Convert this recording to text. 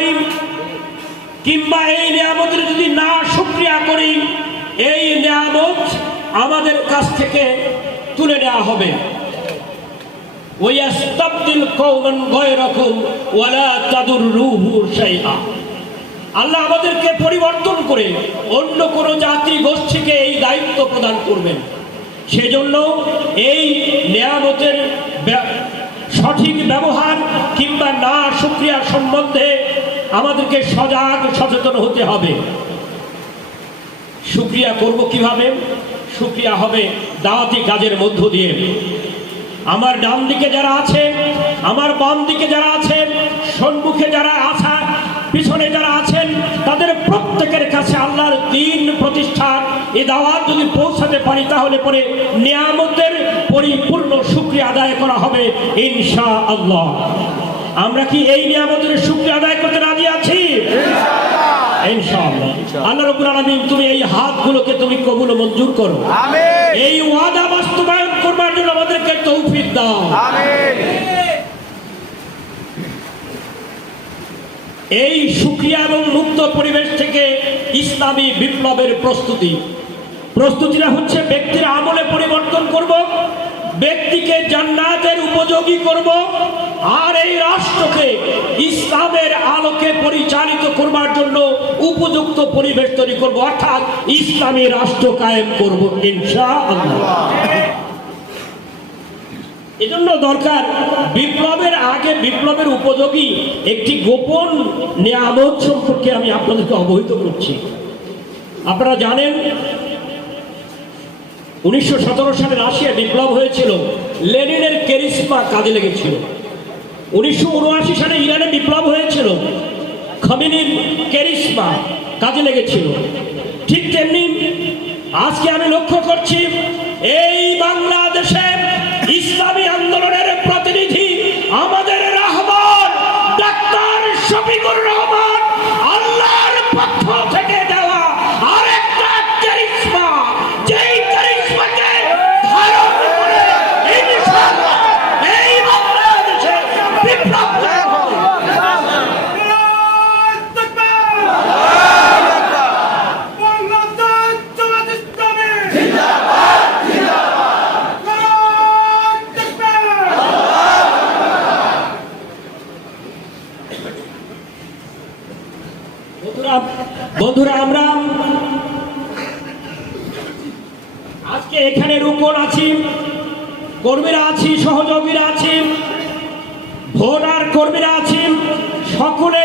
করি কিংবা এই নিয়ামতের যদি না শুকরিয়া করি, এই নিয়ামত আমাদের কাছ থেকে তুলে নেওয়া হবে। ওয়াস্তাবদিল কওমান গায়রাকুম ওয়ালা তাদুররুহু শাইআ। আল্লাহ আমাদেরকে পরিবর্তন করে অন্য কোন জাতি গোষ্ঠীকে এই দায়িত্ব প্রদান করবেন। সেজন্য এই নিয়ামতের সঠিক ব্যবহার কিংবা না শুকরিয়া সম্বন্ধে আমাদেরকে সজাগ সচেতন হতে হবে। শুকরিয়া করব কিভাবে? শুকরিয়া হবে দাওয়াতি কাজের মধ্য দিয়ে। আমার ডান দিকে যারা আছে, আমার বাম দিকে যারা আছে, সম্মুখে যারা আছে, পিছনে যারা আছেন, তাদের প্রত্যেকের কাছে আল্লাহর দ্বীন প্রতিষ্ঠার এই দাওয়াত যদি পৌঁছাতে পারি, তাহলে পরে নিয়ামতের পরিপূর্ণ শুকরিয়া আদায় করা হবে ইনশাআল্লাহ। আমরা কি এই নিয়ামতের শুকরিয়া আদায় করতে রাজি আছি? ইনশাআল্লাহ। আল্লাহ রাব্বুল আলামিন তুমি এই হাতগুলোকে তুমি কবুল ও মঞ্জুর করো। আমিন। এই ওয়াদা বাস্তবায়ন করবার জন্য আমাদেরকে তৌফিক দাও। আমিন। এই শুকরিয়া এবং মুক্ত পরিবেশ থেকে ইসলামী বিপ্লবের প্রস্তুতিটা হচ্ছে ব্যক্তির আমলে পরিবর্তন করব, ব্যক্তিকে জান্নাতের উপযোগী করব, আর এই রাষ্ট্রকে ইসলামের আলোকে পরিচালিত করবার জন্য উপযুক্ত পরিবেশ তৈরি করব, অর্থাৎ ইসলামী রাষ্ট্র কায়েম করব ইনশাআল্লাহ। এজন্য দরকার বিপ্লবের আগে বিপ্লবের উপযোগী একটি গোপন নিয়ামত সম্পর্কে আমি আপনাদেরকে অবহিত করছি। আপনারা জানেন 1917 সালে রাশিয়া বিপ্লব হয়েছিল, লেনিনের ক্যারিজমা কাজে লেগেছিল। 1979 সালে ইরানে বিপ্লব হয়েছিল, খমেনির ক্যারিজমা কাজে লেগেছিল। ঠিক তেমনি আজকে আমি লক্ষ্য করছি এই বাংলাদেশে ইসলামী আন্দোলনের প্রতিনিধি আমাদের রহমান ডাক্তার শফিকুর রহমান আল্লাহর পক্ষ থেকে দেওয়া আরেকটা ক্যারিজমা, যেই ক্যারিজমাকে ধারণ করে ইনশাআল্লাহ এই বাংলাদেশে বিপ্লব বন্ধুরা, আমরা আজকে এখানে রুকন আছি, কর্মীরা আছি, সহযোগীরা আছি, ভোটার কর্মীরা আছি, সকলে